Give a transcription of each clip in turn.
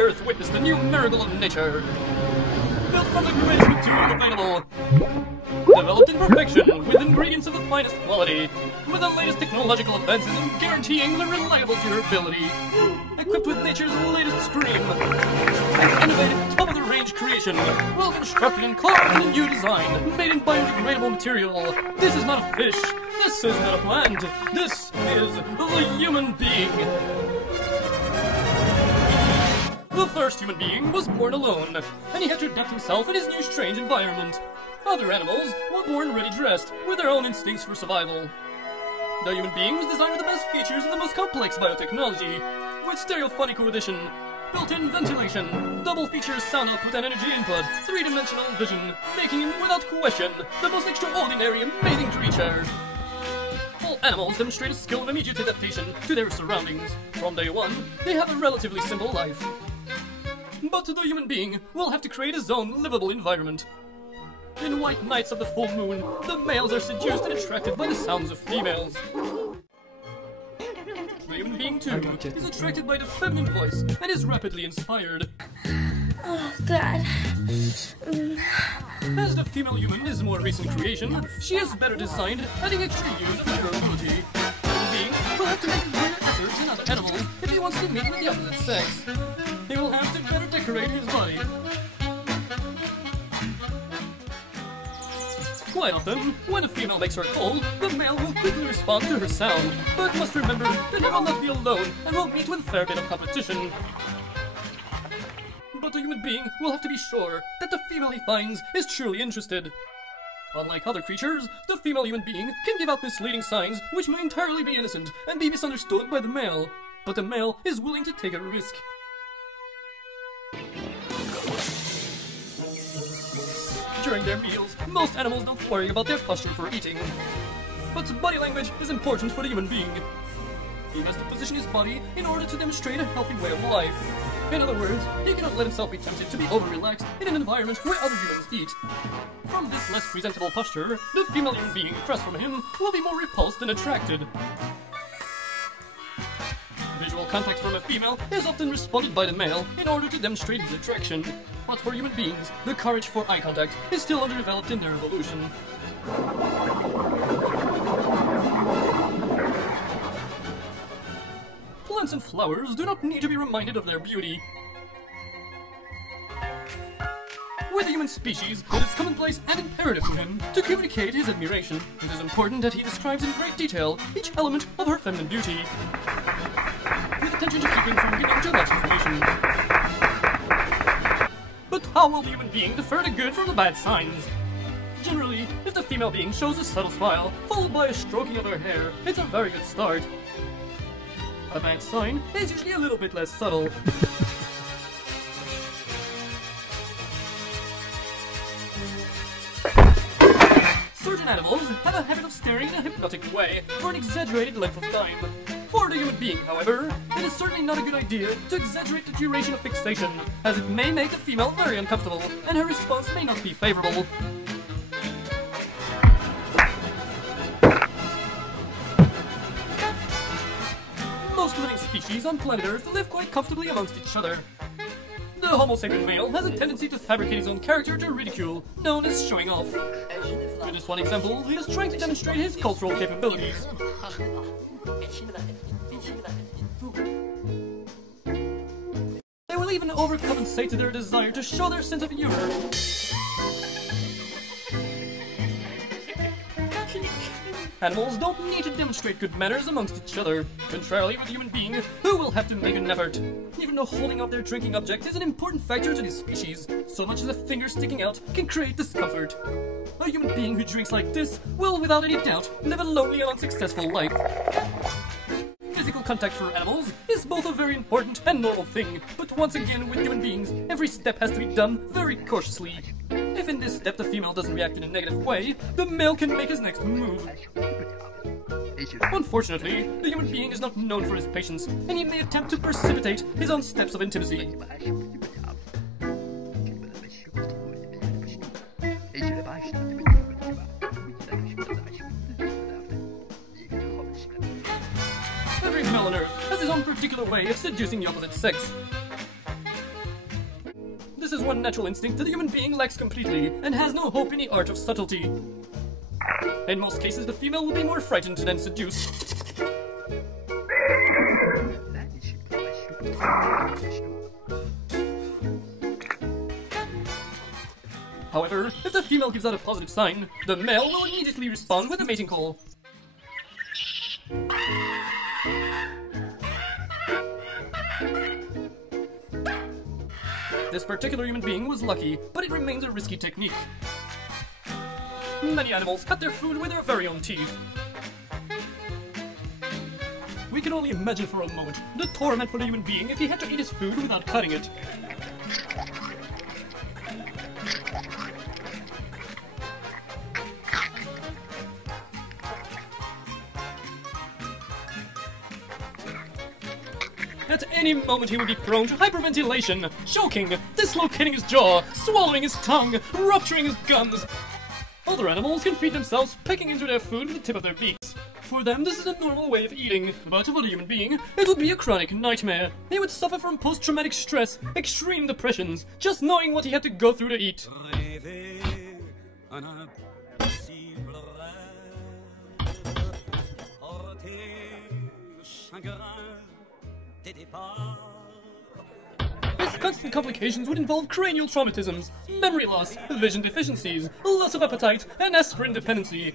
Earth witnessed a new miracle of nature. Built from the greatest material available. Developed in perfection, with ingredients of the finest quality. With the latest technological advances guaranteeing the reliable durability. Equipped with nature's latest scream. An innovative, top-of-the-range creation. Well constructed and carved in a new design. Made in biodegradable material. This is not a fish. This is not a plant. This is the human being. The first human being was born alone, and he had to adapt himself in his new strange environment. Other animals were born ready dressed, with their own instincts for survival. The human being was designed with the best features of the most complex biotechnology, with stereophonic audition, built-in ventilation, double feature sound output and energy input, three-dimensional vision, making him without question the most extraordinary, amazing creature. All animals demonstrate a skill of immediate adaptation to their surroundings. From day one, they have a relatively simple life. But the human being will have to create his own livable environment. In white nights of the full moon, the males are seduced and attracted by the sounds of females. The human being, too, is attracted by the feminine voice and is rapidly inspired. Oh, God. As the female human is a more recent creation, she is better designed, adding extra use of durability. The human being will have to make greater efforts than other animals if he wants to meet with the opposite sex. He will have to better decorate his body. Quite often, when a female makes her call, the male will quickly respond to her sound, but must remember that he will not be alone and will meet with a fair bit of competition. But the human being will have to be sure that the female he finds is truly interested. Unlike other creatures, the female human being can give out misleading signs which may entirely be innocent and be misunderstood by the male, but the male is willing to take a risk. During their meals, most animals don't worry about their posture for eating. But body language is important for the human being. He has to position his body in order to demonstrate a healthy way of life. In other words, he cannot let himself be tempted to be over-relaxed in an environment where other humans eat. From this less presentable posture, the female human being across from him will be more repulsed than attracted. Visual contact from a female is often responded by the male in order to demonstrate his attraction. But for human beings, the courage for eye contact is still underdeveloped in their evolution. Plants and flowers do not need to be reminded of their beauty. With the human species, it is commonplace and imperative to him to communicate his admiration. It is important that he describes in great detail each element of her feminine beauty, with attention to keeping from giving too much information. But how will the human being differ the good from the bad signs? Generally, if the female being shows a subtle smile, followed by a stroking of her hair, it's a very good start. A bad sign is usually a little bit less subtle. Certain animals have a habit of staring in a hypnotic way for an exaggerated length of time. For the human being, however, it is certainly not a good idea to exaggerate the duration of fixation, as it may make the female very uncomfortable, and her response may not be favorable. Most living species on planet Earth live quite comfortably amongst each other. The Homo sapien male has a tendency to fabricate his own character to ridicule, known as showing off. In this one example, he is trying to demonstrate his cultural capabilities. They will even overcompensate to their desire to show their sense of humor. Animals don't need to demonstrate good manners amongst each other, contrarily with a human being who will have to make an effort. Even though holding up their drinking object is an important factor to this species, so much as a finger sticking out can create discomfort. A human being who drinks like this will, without any doubt, live a lonely and unsuccessful life. Physical contact for animals is both a very important and normal thing, but once again with human beings, every step has to be done very cautiously. If in this step the female doesn't react in a negative way, the male can make his next move. Unfortunately, the human being is not known for his patience, and he may attempt to precipitate his own steps of intimacy. Every male on Earth has his own particular way of seducing the opposite sex. this is one natural instinct that the human being lacks completely, and has no hope in the art of subtlety. In most cases, the female will be more frightened than seduced. However, if the female gives out a positive sign, the male will immediately respond with a mating call. This particular human being was lucky, but it remains a risky technique. Many animals cut their food with their very own teeth. We can only imagine for a moment the torment for the human being if he had to eat his food without cutting it. At any moment he would be prone to hyperventilation, choking, dislocating his jaw, swallowing his tongue, rupturing his gums. Other animals can feed themselves pecking into their food with the tip of their beaks. For them, this is a normal way of eating, but for the human being, it would be a chronic nightmare. He would suffer from post-traumatic stress, extreme depressions, just knowing what he had to go through to eat. His constant complications would involve cranial traumatisms, memory loss, vision deficiencies, loss of appetite, and aspirin dependency.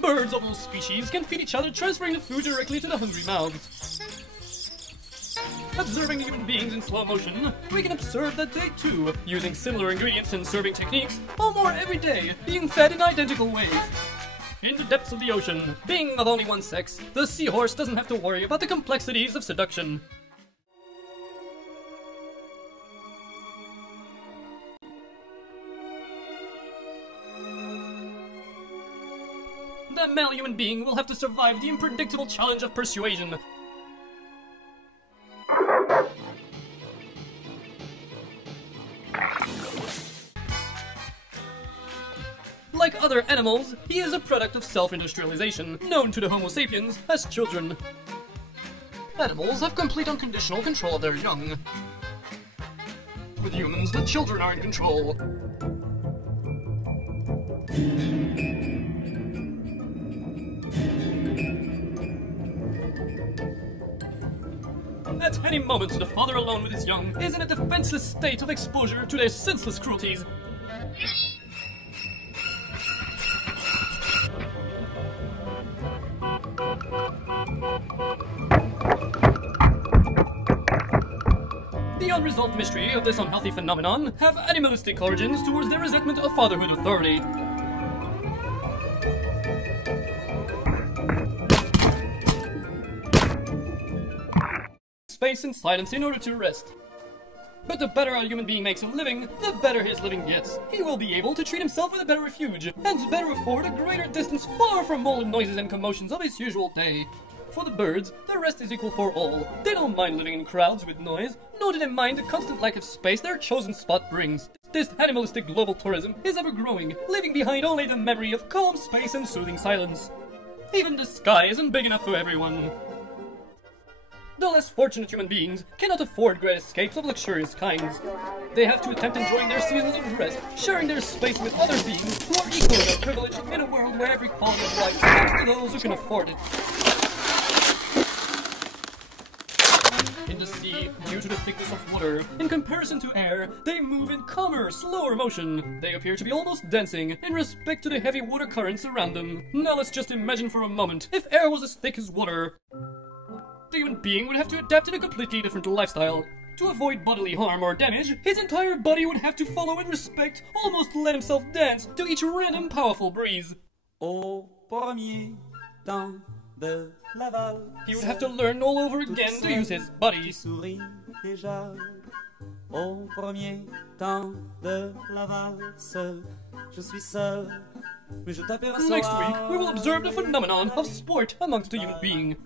Birds of all species can feed each other, transferring the food directly to the hungry mouths. Observing human beings in slow motion, we can observe that they too, using similar ingredients and serving techniques, are more every day, being fed in identical ways. In the depths of the ocean, being of only one sex, the seahorse doesn't have to worry about the complexities of seduction. The male human being will have to survive the unpredictable challenge of persuasion. Like other animals, he is a product of self-industrialization, known to the Homo sapiens as children. Animals have complete unconditional control of their young. With humans, the children are in control. At any moment, the father alone with his young is in a defenseless state of exposure to their senseless cruelties. The unresolved mystery of this unhealthy phenomenon have animalistic origins towards their resentment of fatherhood authority. Space and silence in order to rest. But the better a human being makes a living, the better his living gets. He will be able to treat himself with a better refuge, and better afford a greater distance far from all the noises and commotions of his usual day. For the birds, the rest is equal for all. They don't mind living in crowds with noise, nor do they mind the constant lack of space their chosen spot brings. This animalistic global tourism is ever growing, leaving behind only the memory of calm space and soothing silence. Even the sky isn't big enough for everyone. The less fortunate human beings cannot afford great escapes of luxurious kinds. They have to attempt enjoying their seasons of rest, sharing their space with other beings who are equal in their privilege in a world where every quality of life belongs to those who can afford it. In the sea, due to the thickness of water, in comparison to air, they move in calmer, slower motion. They appear to be almost dancing in respect to the heavy water currents around them. Now let's just imagine for a moment, if air was as thick as water, the human being would have to adapt in a completely different lifestyle. To avoid bodily harm or damage, his entire body would have to follow and respect, almost let himself dance to each random powerful breeze. Au premier temps de Laval, he would have to learn all over again to use his body. Au premier temps de Laval, seul, je suis seul, mais je t'aperçois. Next week, we will observe the phenomenon of sport amongst the human being.